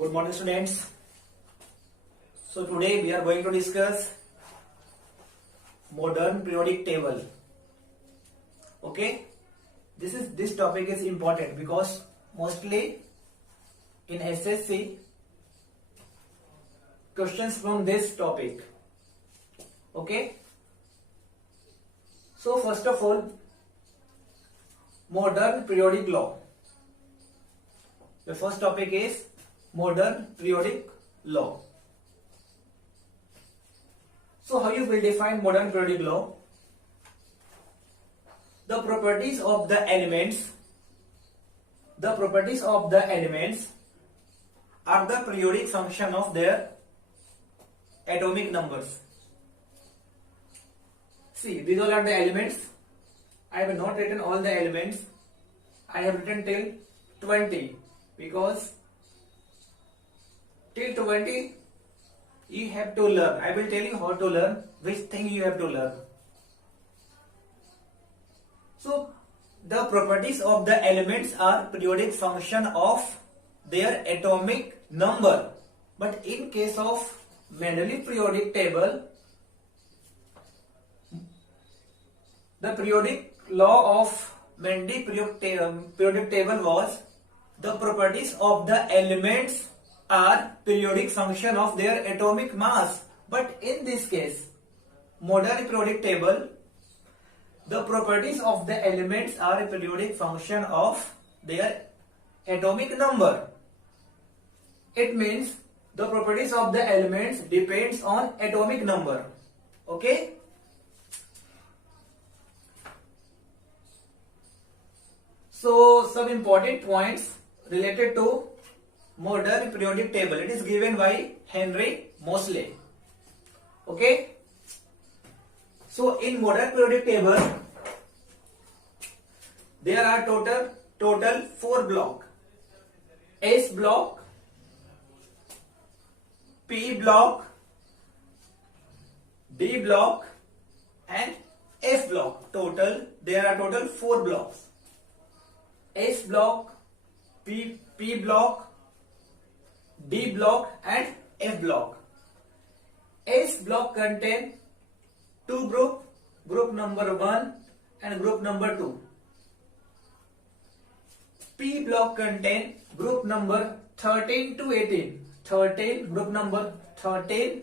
Good morning, students. So today we are going to discuss modern periodic table. Okay, this topic is important because mostly in SSC questions from this topic. Okay, so first of all, modern periodic law. The first topic is modern periodic law. So how you will define modern periodic law? The properties of the elements are the periodic function of their atomic numbers. See, these all are the elements. I have not written all the elements. I have written till 20 because till 20 you have to learn. I will tell you how to learn, which thing you have to learn. So the properties of the elements are periodic function of their atomic number. But in case of Mendeleev periodic table, the periodic law of Mendeleev periodic table was the properties of the elements are periodic function of their atomic mass. But in this case, modern periodic table, the properties of the elements are a periodic function of their atomic number. It means the properties of the elements depends on atomic number. Okay? So some important points related to modern periodic table. It is given by Henry Moseley. Okay? So in modern periodic table, there are total 4 blocks: S block, P block, D block, and F block. There are total 4 blocks: S block, P block, D block, and F block. S block contain 2 groups, group number 1 and group number 2. P block contain group number 13 to 18. Group number 13,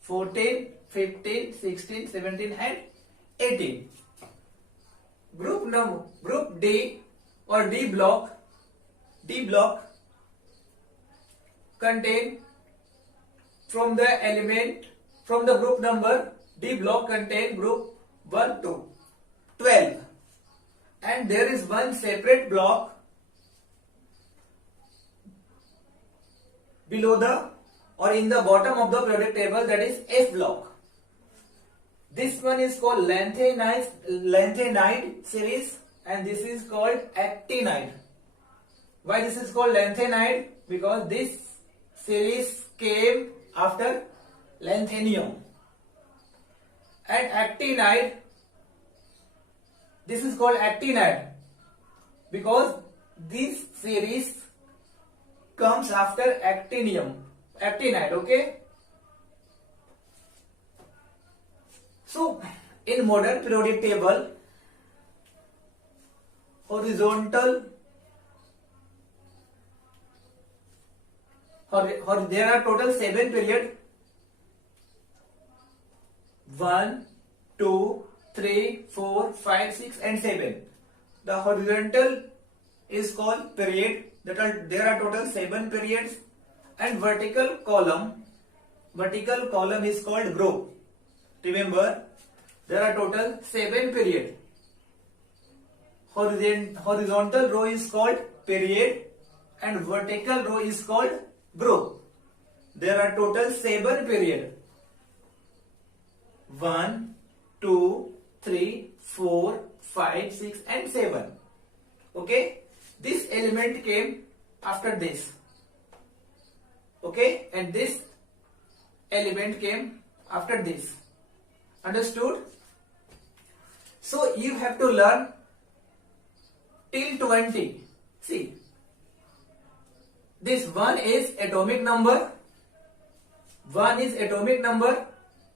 14, 15, 16, 17 and 18. Group D or D block contain from the group number D block contain group 1 to 12, and there is one separate block below the or in the bottom of the periodic table, that is F block. This one is called lanthanide series and this is called actinide. Why this is called lanthanide? Because this series came after lanthanum. And actinide, this is called actinide because this series comes after actinium. Actinide, okay? So in modern periodic table, there are total 7 periods: 1, 2, 3, 4, 5, 6 and 7. The horizontal is called period. There are total 7 periods, and vertical column is called group. Remember, there are total 7 periods. Horizontal row is called period and vertical row is called group. There are total 7 periods: 1, 2, 3, 4, 5, 6 and 7. Okay? This element came after this. Okay? And this element came after this. Understood? So you have to learn till 20. See, this 1 is atomic number, 1 is atomic number,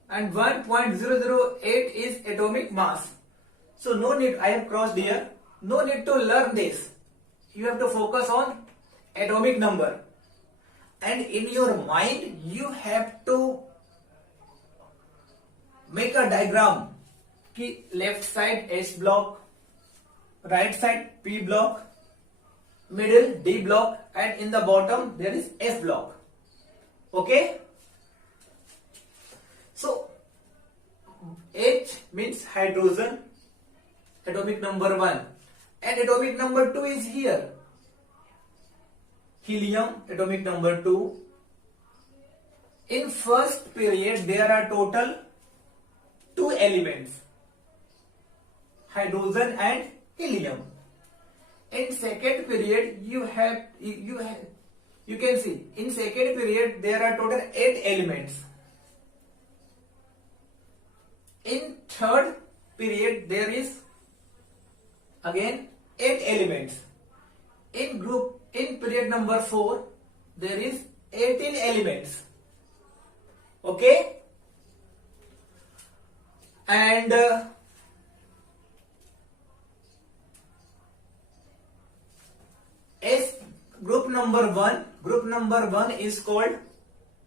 and 1.008 is atomic mass. So no need, I have crossed here, no need to learn this. You have to focus on atomic number, and in your mind you have to make a diagram ki left side S block, right side P block, middle D block, and in the bottom there is F block. Okay, so H means hydrogen, atomic number 1, and atomic number 2 is here, helium, atomic number 2. In first period there are total 2 elements, hydrogen and helium. In second period you can see, in second period there are total 8 elements. In third period there is again 8 elements. In period number 4 there is 18 elements. Okay, and S group number 1 is called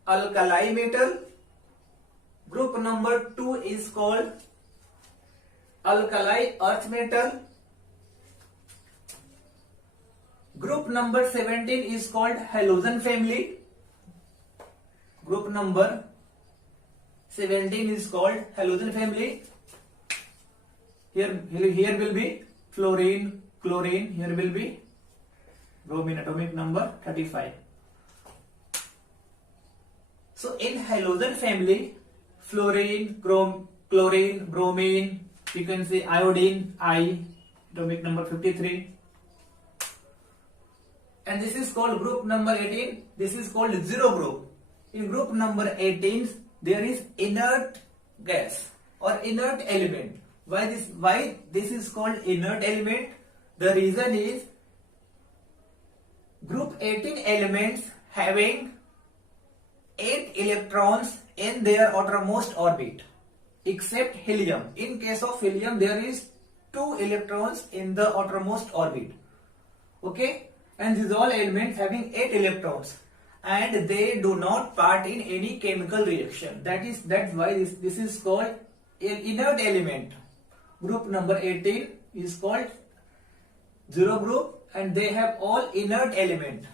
alkali metal, group number 2 is called alkali earth metal, group number 17 is called halogen family, group number 17 is called halogen family. Here will be fluorine, chlorine, here will be bromine, atomic number 35. So in halogen family, fluorine, chlorine, bromine, you can say iodine, I, atomic number 53. And this is called group number 18. This is called zero group. In group number 18, there is inert gas or inert element. Why this is called inert element? The reason is group 18 elements having 8 electrons in their outermost orbit, except helium. In case of helium, there is 2 electrons in the outermost orbit. Okay, and these all elements having 8 electrons, and they do not part in any chemical reaction. That's why this is called an inert element. Group number 18 is called zero group, and they have all inert element.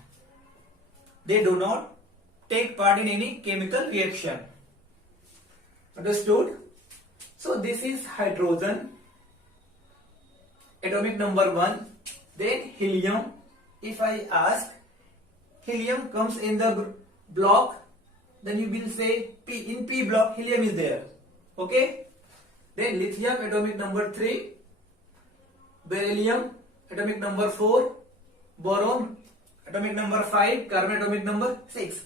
They do not take part in any chemical reaction. Understood? So this is hydrogen, atomic number 1. Then helium. If I ask, helium comes in the block, then you will say in P block helium is there. Okay. Then lithium, atomic number 3. Beryllium, atomic number 4. Boron, atomic number 5. Carbon, atomic number 6.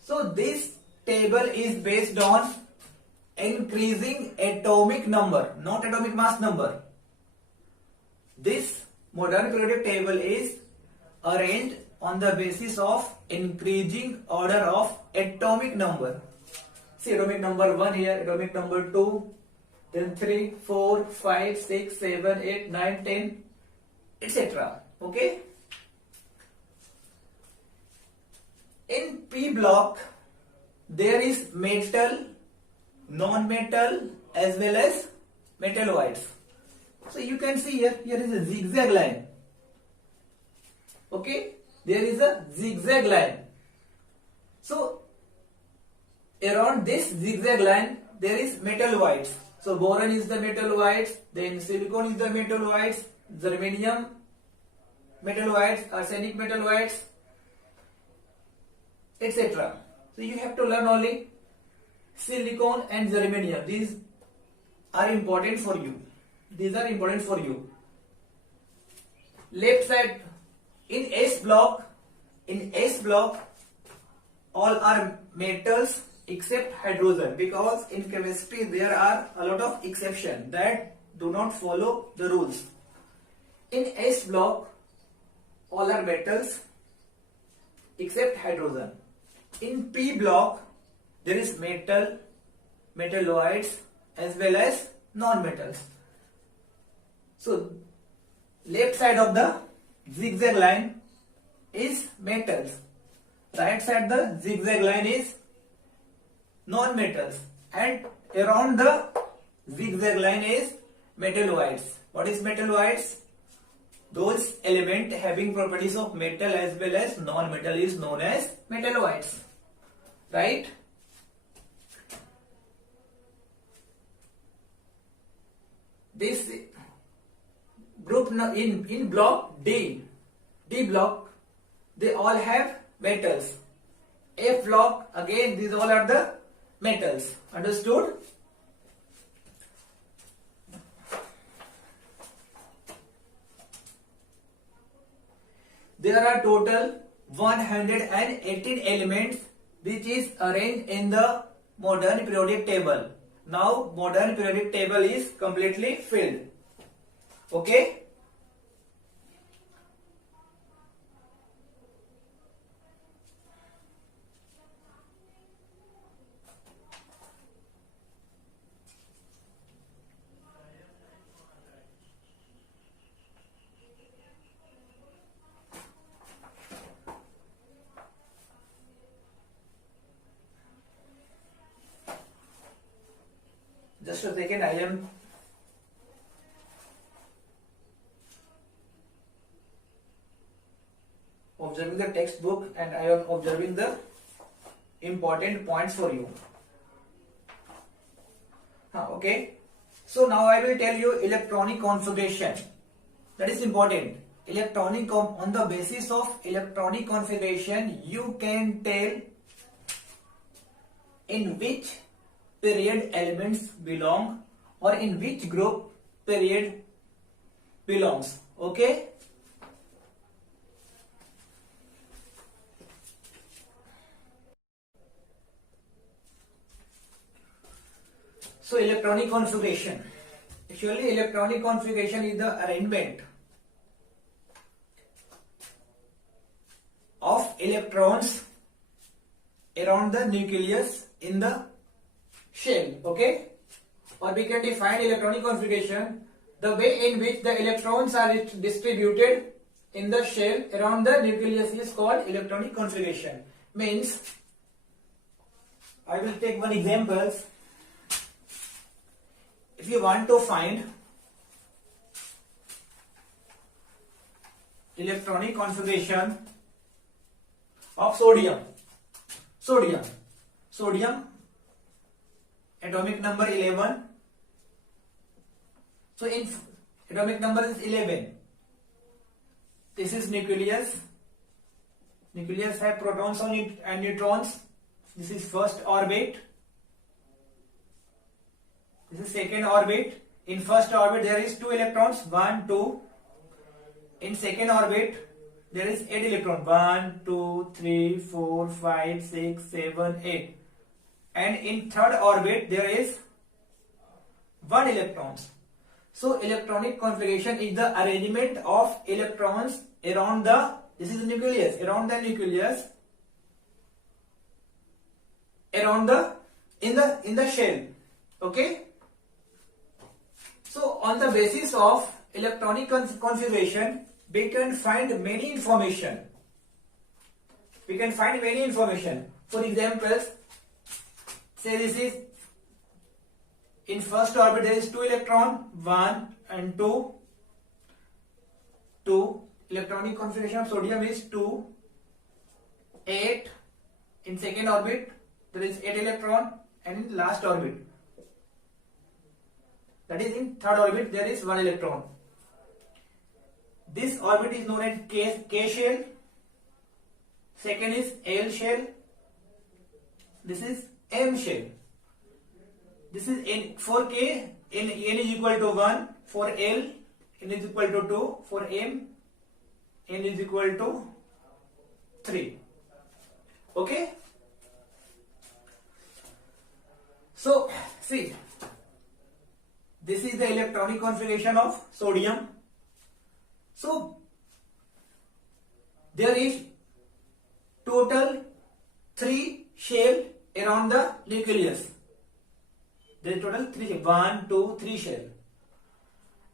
So this table is based on increasing atomic number, not atomic mass number. This modern periodic table is arranged on the basis of increasing order of atomic number. See, atomic number 1 here, atomic number 2, then 3, 4, 5, 6, 7, 8, 9, 10, etc. Okay. In P block, there is metal, non-metal as well as metalloids. So you can see here is a zigzag line. Okay, there is a zigzag line. So around this zigzag line there is metalloids. So boron is the metalloids, then silicon is the metalloids, germanium metalloids, arsenic metalloids, etc. So you have to learn only silicon and germanium. These are important for you. These are important for you. Left side, in S block, all are metals except hydrogen, because in chemistry there are a lot of exceptions that do not follow the rules. In S block, all are metals. except hydrogen. In P block, there is metal, metalloids as well as non-metals. So left side of the zigzag line is metals. Right side the zigzag line is non-metals, and around the zigzag line is metalloids. What is metalloids? Those elements having properties of metal as well as non-metal is known as metalloids. Right? This group in block D block, they all have metals. F block, again these all are the metals. Understood? There are total 118 elements which is arranged in the modern periodic table. Now modern periodic table is completely filled. Okay? Just a second, I am observing the textbook and I am observing the important points for you. Okay. So now I will tell you electronic configuration. That is important. On the basis of electronic configuration, you can tell in which period elements belong or in which group period belongs. Okay? So electronic configuration. Actually, electronic configuration is the arrangement of electrons around the nucleus in the shell. Okay? Or we can define electronic configuration, the way in which the electrons are distributed in the shell around the nucleus is called electronic configuration. Means, I will take one example. If you want to find electronic configuration of sodium atomic number 11. So in atomic number is 11. This is nucleus. Nucleus have protons on it and neutrons. This is first orbit. This is second orbit. In first orbit there is 2 electrons, 1, 2. In second orbit there is 8 electrons, 1, 2, 3, 4, 5, 6, 7, 8. And in third orbit there is 1 electrons. So electronic configuration is the arrangement of electrons around the, this is the nucleus, around the nucleus, around the, in the shell. Okay? So on the basis of electronic configuration, we can find many information. For example, say this is in first orbit there is 2 electron, 1 and 2. Electronic configuration of sodium is 2, 8. In second orbit there is 8 electron, and in last orbit, that is in third orbit, there is 1 electron. This orbit is known as K shell. Second is L shell. This is M shell. This is N. For K, N is equal to 1. For L, N is equal to 2. For M, N is equal to 3. Okay? So, see, this is the electronic configuration of sodium. So, there is total 3 shell around the nucleus. There is total 3 shell. 1, 2, 3 shell.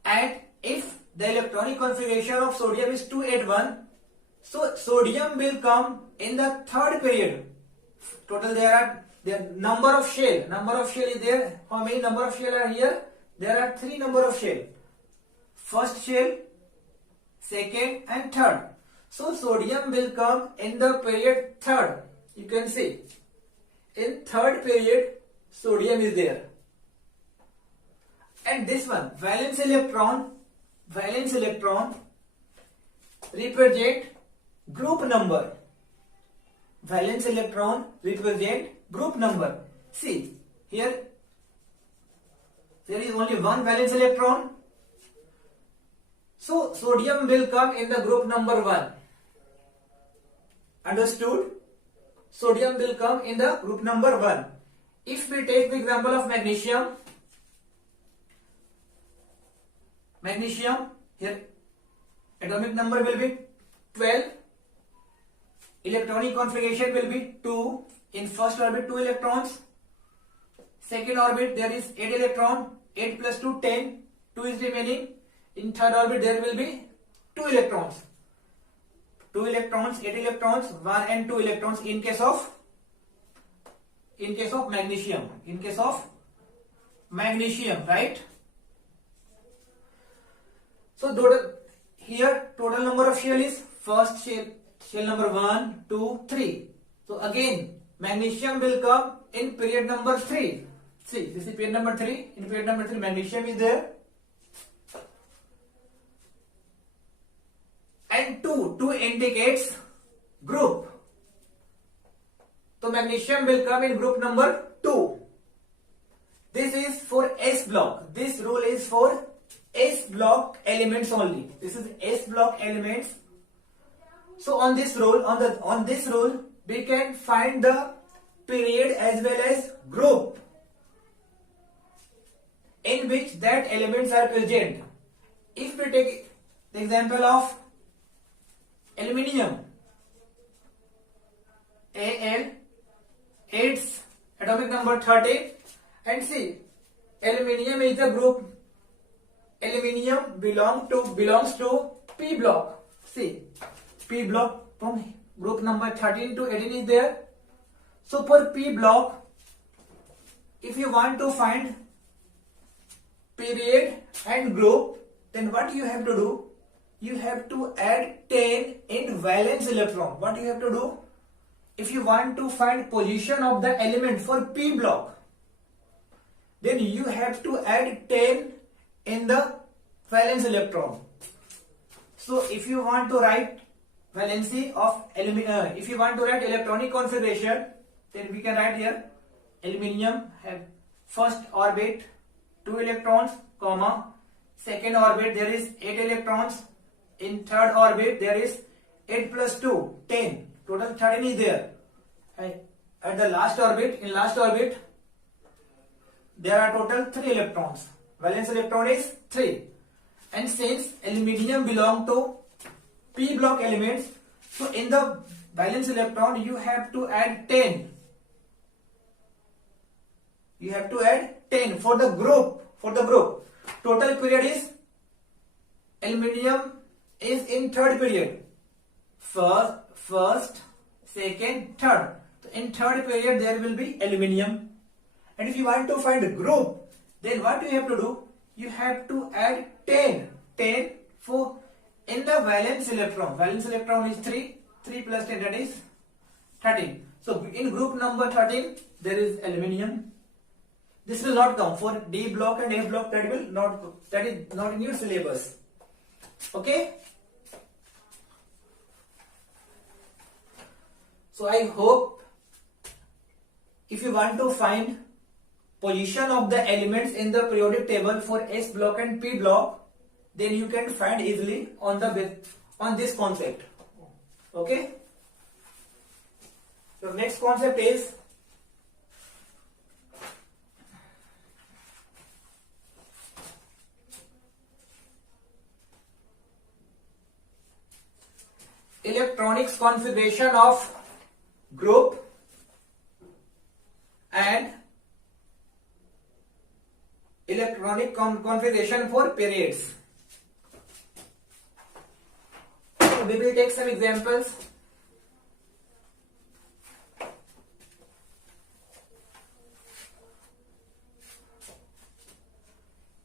And if the electronic configuration of sodium is 281, so sodium will come in the third period. Total the number of shell. Number of shell is there. How many number of shell are here? There are 3 number of shell. First shell, second and third. So sodium will come in the period third. You can see in third period sodium is there. And this one, valence electron represent group number. Valence electron represent group number. See here, there is only one valence electron. So sodium will come in the group number 1. Understood? Sodium will come in the group number 1. If we take the example of magnesium, here atomic number will be 12, electronic configuration will be 2. In first orbit 2 electrons, second orbit there is 8 electron, 8 plus 2 10, 2 is remaining. In third orbit there will be 2 electrons, 8 electrons, 1 and 2 electrons in case of magnesium, right? So total number of shell is first shell number 1, 2, 3. So again magnesium will come in period number 3. See, this is period number 3. In period number 3 magnesium is there. And 2 indicates group. So magnesium will come in group number 2. This is for S block. This rule is for S block elements only. This is S block elements. So on this rule, we can find the period as well as group in which that elements are present. If we take the example of aluminium, Al, its atomic number 30, and see, aluminium is the group. Aluminium belongs to P block. See, P block from group number 13 to 18 is there. So for P block, if you want to find period and group, then what you have to do? You have to add 10 in valence electron. What you have to do? If you want to find position of the element for P block, then you have to add 10 in the valence electron. So if you want to write valency of if you want to write electronic configuration, then we can write here aluminium have first orbit 2 electrons, comma, second orbit there is 8 electrons, in third orbit there is 8 plus 2 10, total 13 is there. At the last orbit, in last orbit there are total 3 electrons, valence electron is 3. And since aluminium belong to P block elements, so in the valence electron you have to add 10. You have to add 10 for the group. Total period is aluminium is in third period. First, second, third. So in third period there will be aluminium. And if you want to find a group, then what you have to do? You have to add 10 for in the valence electron. Valence electron is 3 plus 10, that is 13. So in group number 13 there is aluminium. This will not come for D block and F block. That is not in your syllabus. Okay. So I hope if you want to find position of the elements in the periodic table for S block and P block, then you can find easily on this concept. Okay. So next concept is electronics configuration of group and electronic configuration for periods. So we will take some examples.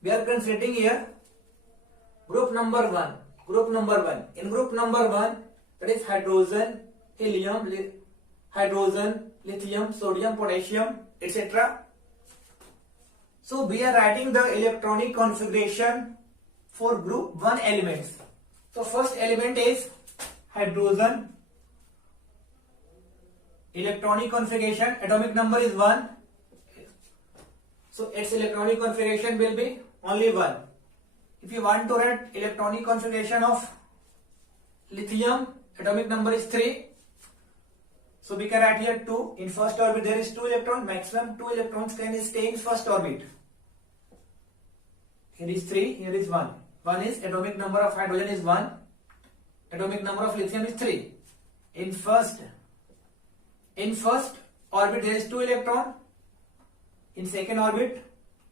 We are considering here group number 1. Group number 1. In group number 1, that is hydrogen, helium, lithium, sodium, potassium, etc. So we are writing the electronic configuration for group 1 elements. So first element is hydrogen. Electronic configuration, atomic number is 1. So its electronic configuration will be only 1. If you want to write electronic configuration of lithium, atomic number is 3. So we can write here 2. In first orbit there is 2 electrons. Maximum 2 electrons can stay in first orbit. Here is 3, here is 1. 1 is atomic number of hydrogen is 1. Atomic number of lithium is 3. In first orbit there is 2 electrons. In second orbit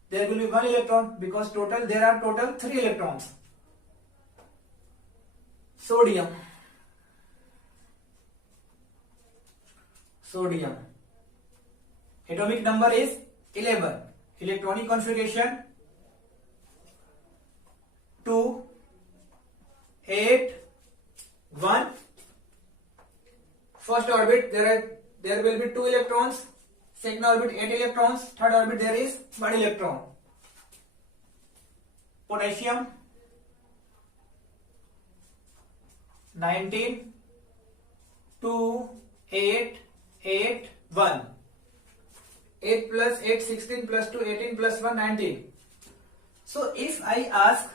there will be 1 electron because there are total 3 electrons. Sodium. Atomic number is 11. Electronic configuration 2, 8, 1. First orbit there will be 2 electrons. Second orbit 8 electrons. Third orbit there is 1 electron. Potassium 19, 2, 8, 8, 1. 8 plus 8, 16 plus 2, 18 plus 1, 19. So if I ask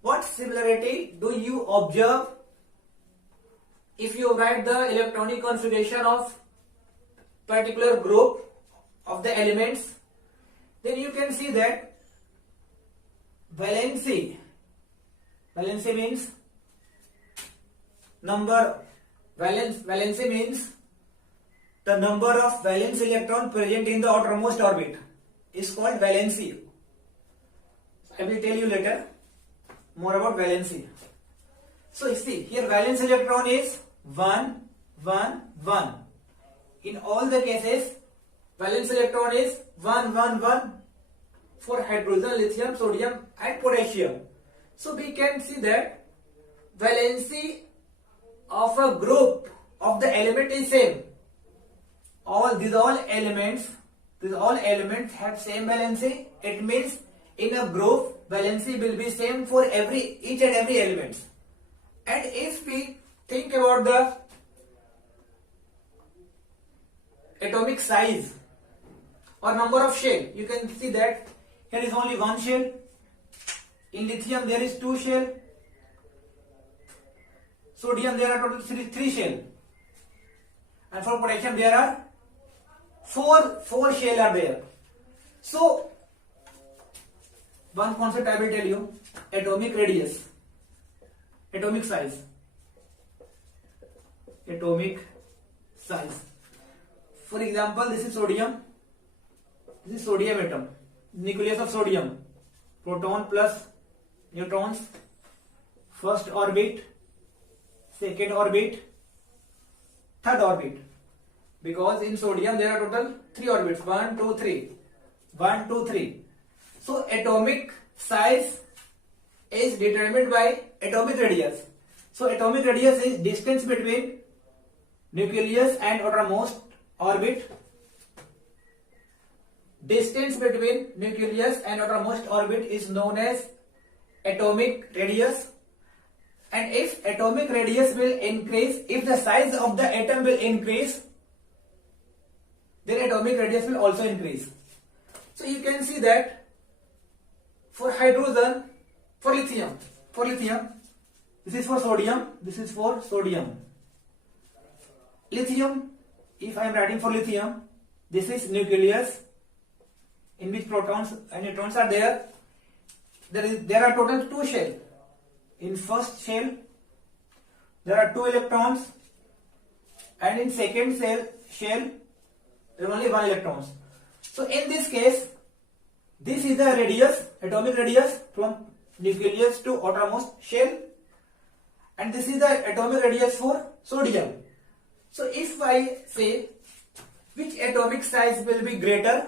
what similarity do you observe if you write the electronic configuration of particular group of the elements, then you can see that valency means valency means the number of valence electron present in the outermost orbit is called valency. I will tell you later more about valency. So see here valence electron is 1, 1, 1. In all the cases valence electron is 1, 1, 1 for hydrogen, lithium, sodium and potassium. So we can see that valency of a group of the element is same. These all elements have same valency. It means in a group valency will be same for each and every element. And if we think about the atomic size or number of shell, you can see that here is only 1 shell. In lithium there is 2 shell. Sodium there are total 3 shell. And for potassium there are 4 shell are there. So one concept I will tell you: atomic radius, atomic size. For example, this is sodium. This is sodium atom. Nucleus of sodium. Proton plus neutrons. First orbit, second orbit, third orbit. Because in sodium there are total 3 orbits. 1, 2, 3. 1, 2, 3. So atomic size is determined by atomic radius. So atomic radius is distance between nucleus and outermost orbit. Distance between nucleus and outermost orbit is known as atomic radius. And if atomic radius will increase, if the size of the atom will increase, then atomic radius will also increase. So you can see that for hydrogen, for lithium, this is for sodium, this is for sodium. Lithium, if I am writing for lithium, this is nucleus in which protons and neutrons are there. There are total 2 shells. In first shell there are 2 electrons, and in second shell, there are only 1 electrons. So in this case, this is the radius, atomic radius from nucleus to outermost shell, and this is the atomic radius for sodium. So if I say which atomic size will be greater,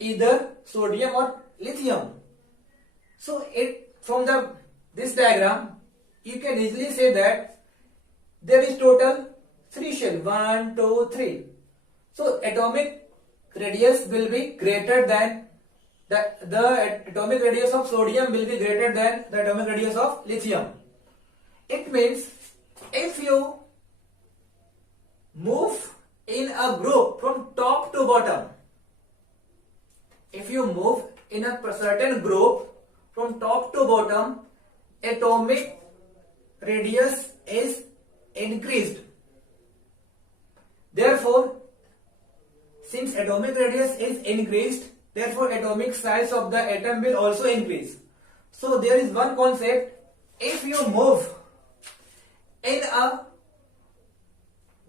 either sodium or lithium, so from this diagram you can easily say that there is total 3 shell, 1, 2, 3. So atomic radius will be greater than the atomic radius of sodium will be greater than the atomic radius of lithium. It means if you move in a group from top to bottom, if you move in a certain group from top to bottom, atomic radius is increased. Therefore, since atomic radius is increased, therefore atomic size of the atom will also increase. So there is one concept: if you move in a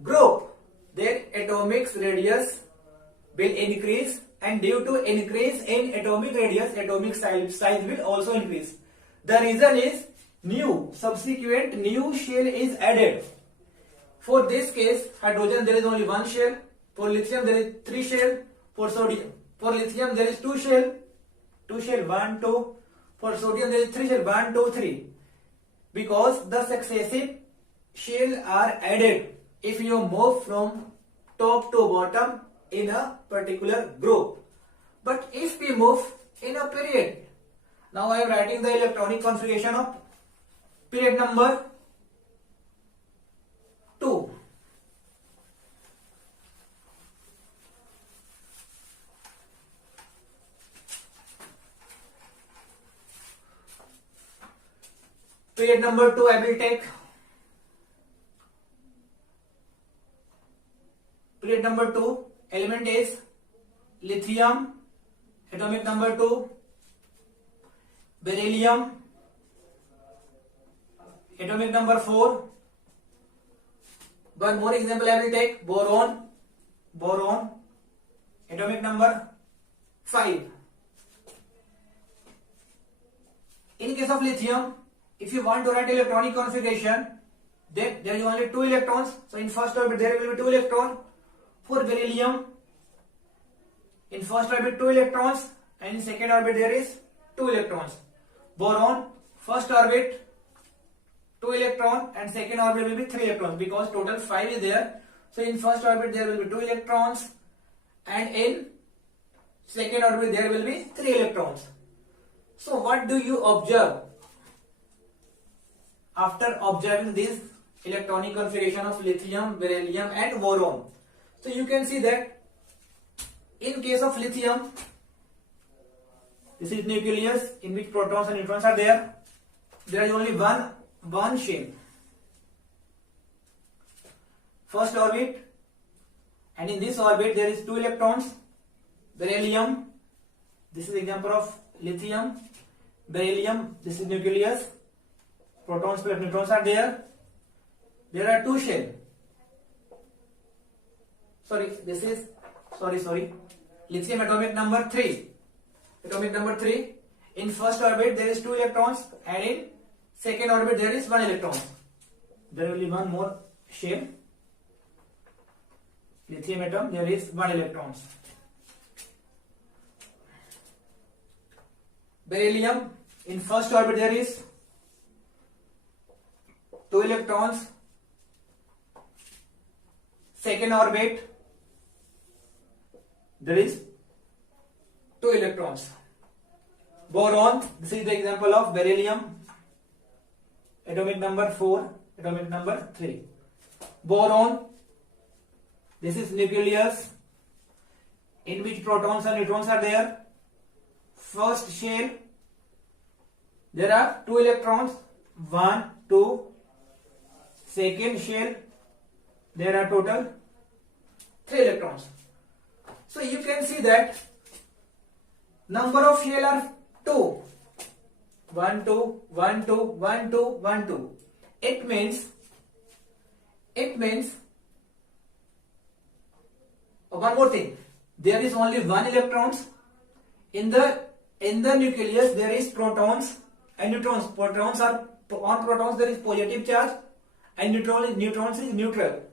group, then atomic radius will increase, and due to increase in atomic radius, atomic size will also increase. The reason is subsequent new shell is added. For this case, hydrogen there is only 1 shell, for lithium there is 3 shell, for lithium there is 2 shell, 1, 2, for sodium there is 3 shell, 1, 2, 3, because the successive shell are added if you move from top to bottom in a particular group. But if we move in a period, now I am writing the electronic configuration of period number 2. Period number 2 I will take. Period number 2, element is lithium, atomic number 2, beryllium, atomic number 4. One more example I will take, boron, atomic number 5. In case of lithium, if you want to write electronic configuration, then there is only 2 electrons. So in first orbit there will be 2 electrons. For beryllium, in first orbit 2 electrons, and in second orbit there is 2 electrons. Boron, first orbit 2 electrons, and second orbit will be 3 electrons, because total 5 is there. So in first orbit there will be 2 electrons, and in second orbit there will be 3 electrons. So what do you observe after observing this electronic configuration of lithium, beryllium and boron? So you can see that in case of lithium, this is nucleus in which protons and neutrons are there. There is only one shell. First orbit, and in this orbit there is 2 electrons. Beryllium, this is example of lithium. Beryllium, this is nucleus. Protons plus neutrons are there. There are 2 shells. Lithium atomic number 3. In first orbit there is 2 electrons, and in second orbit there is 1 electron. There will be one more shell. Lithium atom, there is 1 electrons. Beryllium, in first orbit there is 2 electrons. Second orbit there is 2 electrons. Boron, this is the example of beryllium, atomic number 4, atomic number 3. Boron, this is nucleus in which protons and neutrons are there. First shell, there are 2 electrons, 1, 2. Second shell, there are total 3 electrons. So you can see that number of shell are 2. 1, 2, 1, 2, 1, 2, 1, 2. It means one more thing, there is only one electrons in the nucleus. There is protons and neutrons. Protons are on protons there is positive charge and neutrons is neutral.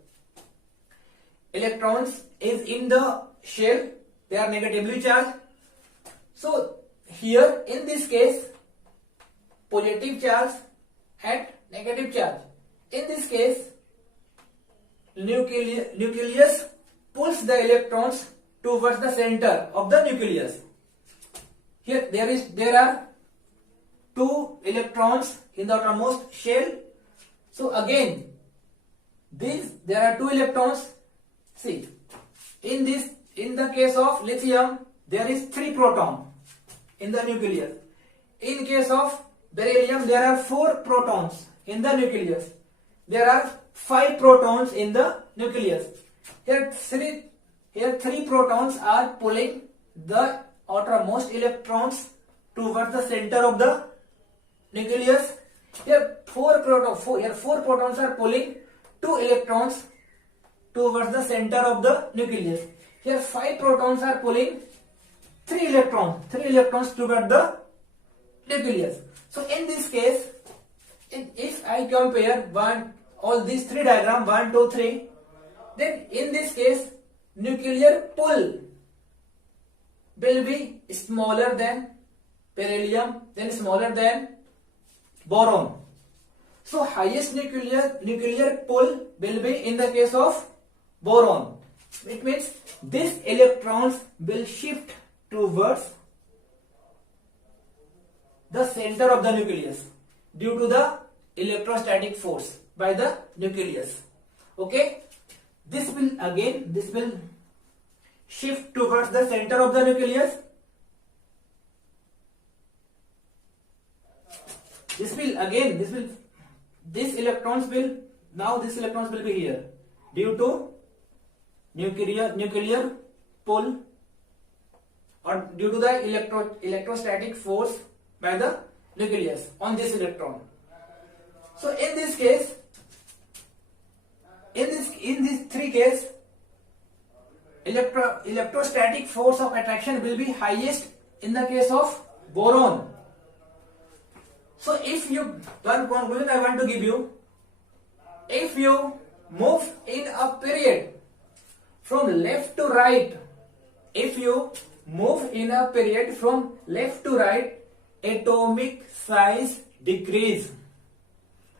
Electrons is in the shell, they are negatively charged. So here in this case positive charge and negative charge. In this case nucleus pulls the electrons towards the center of the nucleus. Here there are two electrons in the outermost shell. So again there are two electrons. See, in the case of lithium there is 3 protons in the nucleus. In case of beryllium there are 4 protons in the nucleus. There are 5 protons in the nucleus. Here 3 protons are pulling the outermost electrons towards the center of the nucleus. Here 4 protons are pulling 2 electrons towards the center of the nucleus. Here 5 protons are pulling 3 electrons towards the nucleus. So in this case, if I compare all these 3 diagrams 1, 2, 3, then in this case nuclear pull will be smaller than beryllium, then smaller than boron. So highest nuclear pull will be in the case of boron. It means these electrons will shift towards the center of the nucleus due to the electrostatic force by the nucleus. Okay, this will shift towards the center of the nucleus. These electrons will be here due to nuclear pull or due to the electrostatic force by the nucleus on this electron. So in this case, in these 3 cases, electrostatic force of attraction will be highest in the case of boron. So if one conclusion I want to give you, if you move in a period from left to right, atomic size decrease,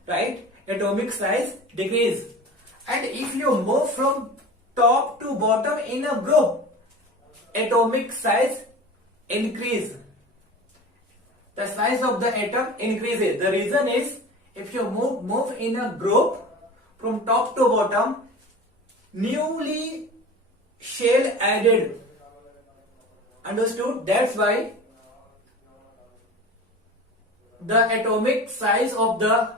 right? Atomic size decrease. And if you move from top to bottom in a group, atomic size increase. The size of the atom increases. The reason is, if you move in a group from top to bottom, newly shell added. Understood? That's why the atomic size of the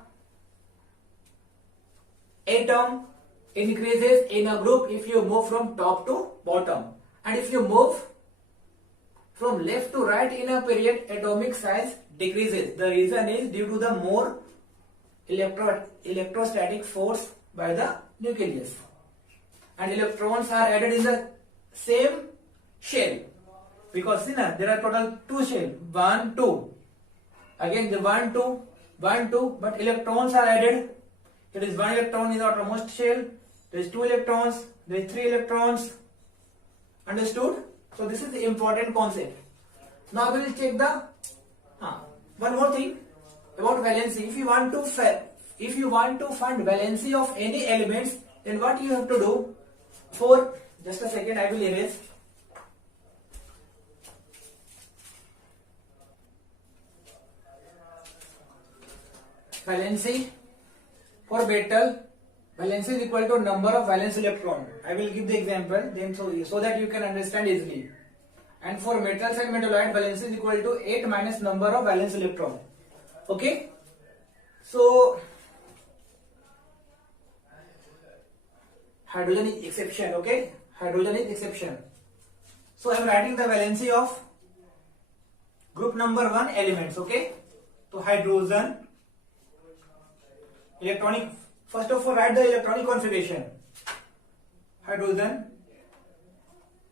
atom increases in a group if you move from top to bottom, and if you move from left to right in a period, atomic size decreases. The reason is due to the more electrostatic force by the nucleus, and electrons are added in the same shell, because see now, there are total 2 shells, 1, 2. Again the 1, 2, 1, 2, but electrons are added. There is 1 electron in the outermost shell, there is 2 electrons, there is 3 electrons. Understood? So this is the important concept. Now we will check the one more thing about valency. If you want to find valency of any elements, then what you have to do? For just a second, I will erase. Valency for metal, valency is equal to number of valence electron. I will give the example then so that you can understand easily. And for metals and metalloid, valency is equal to 8 minus number of valence electron. Okay. So hydrogen is exception. Okay, hydrogen is exception. So I am writing the valency of group number 1 elements. Okay. So hydrogen, electronic. First of all, write the electronic configuration. Hydrogen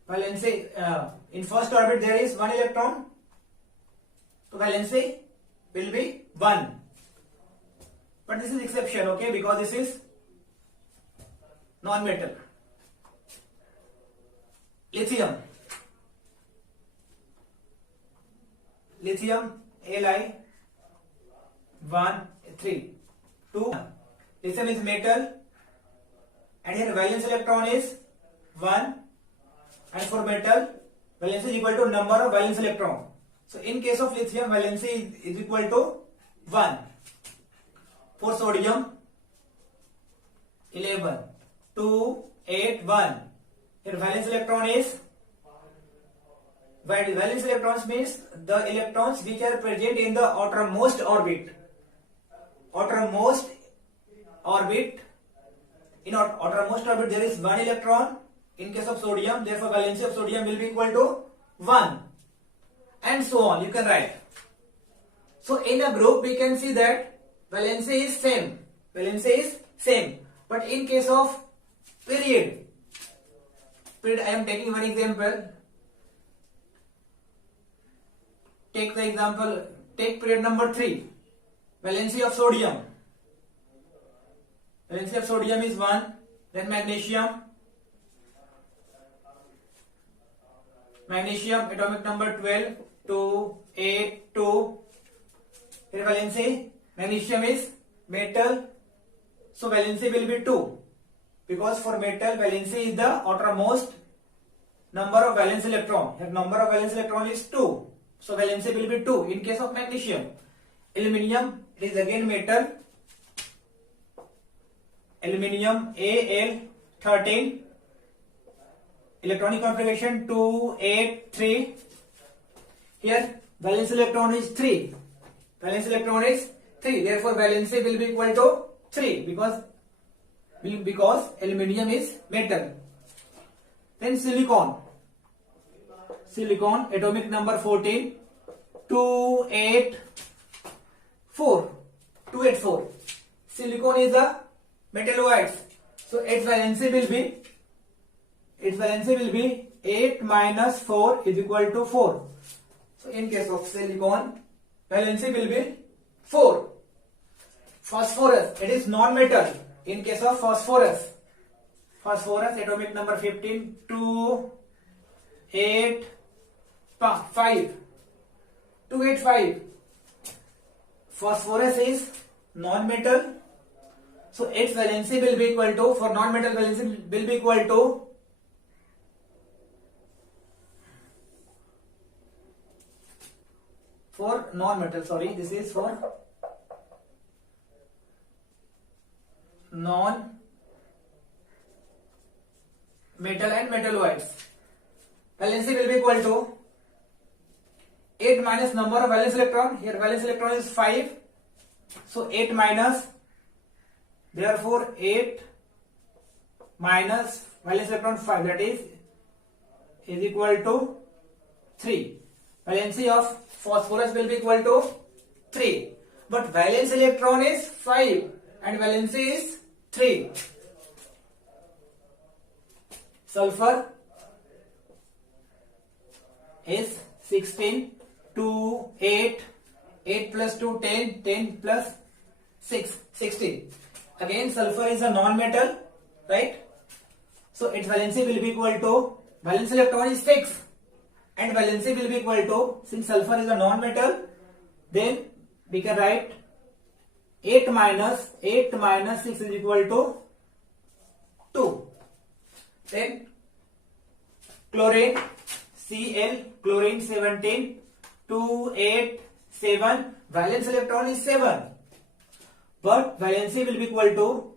valency in first orbit there is one electron, so valency will be 1. But this is exception, okay, because this is non-metal. Lithium Li 1 3 2. Lithium is metal, and here valence electron is 1, and for metal valence is equal to number of valence electron. So in case of lithium, valency is equal to 1. For sodium 11 2 8 1. Here valence electron is, valence electrons means the electrons which are present in the outermost orbit. Outermost orbit, in outermost orbit there is one electron in case of sodium, therefore valency of sodium will be equal to 1, and so on you can write. So in a group we can see that valency is same, but in case of period I am taking one example. Take the example, take period number 3. Valency of sodium is 1. Then magnesium atomic number 12 2 8 2. Here valency, magnesium is metal, so valency will be 2, because for metal valency is the outermost number of valence electron. Here number of valence electron is 2, so valency will be 2 in case of magnesium. Aluminium, it is again metal. Aluminium Al13, electronic configuration 2 8 3. Here valence electron is 3. Therefore valency will be equal to 3, because aluminium is metal. Then silicon atomic number 14 284. Silicon is a metalloids, so its valency will be 8 minus 4 is equal to 4. So in case of silicon, valency will be 4. Phosphorus, it is non-metal. In case of phosphorus atomic number 15 2 8 5. Phosphorus is non-metal, so its valency will be equal to, for non-metal valency will be equal to for non-metal, this is for non-metal and metalloids. Valency will be equal to 8 minus number of valence electron. Here valence electron is 5, so 8 minus, therefore 8 minus valence electron 5, that is equal to 3. Valency of phosphorus will be equal to 3, but valence electron is 5 and valency is 3. Sulfur is 16 2 8 8 plus 2 10 10 plus 6 16. Again sulfur is a non-metal, right? So its valency will be equal to, valence electron is 6 and valency will be equal to, since sulfur is a non-metal, then we can write 8 minus 6 is equal to 2. Then chlorine, Cl, chlorine 17 2 8 7, valence electron is 7, but valency will be equal to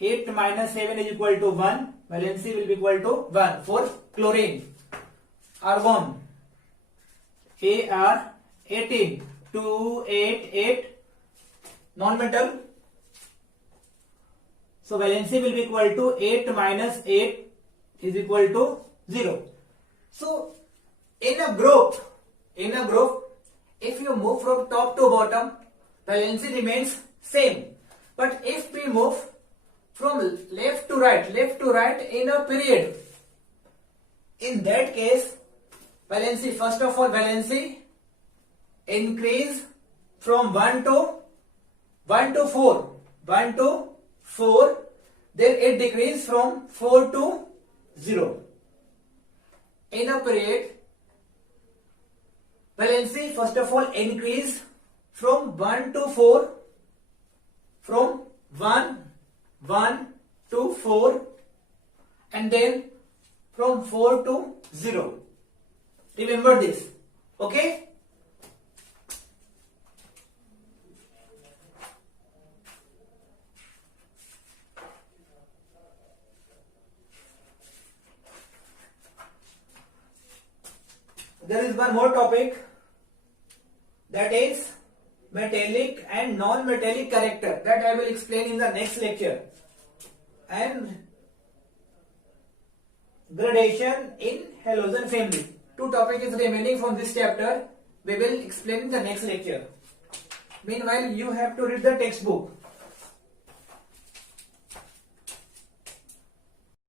8 minus 7 is equal to 1, valency will be equal to 1 for chlorine. Argon, Ar 18 2 8 8, non-metal, so valency will be equal to 8 minus 8 is equal to 0. So in a group, if you move from top to bottom, valency remains same. But if we move from left to right in a period, In that case, valency, first of all, valency increase from 1 to 4. 1 to 4. Then it decrease from 4 to 0. In a period, valency first of all increase from 1 to 4, from 1 to 4, and then from 4 to 0. Remember this, okay? There is one more topic, that is metallic and non-metallic character, that I will explain in the next lecture. And gradation in halogen family. 2 topics is remaining from this chapter. We will explain in the next lecture. Meanwhile, you have to read the textbook.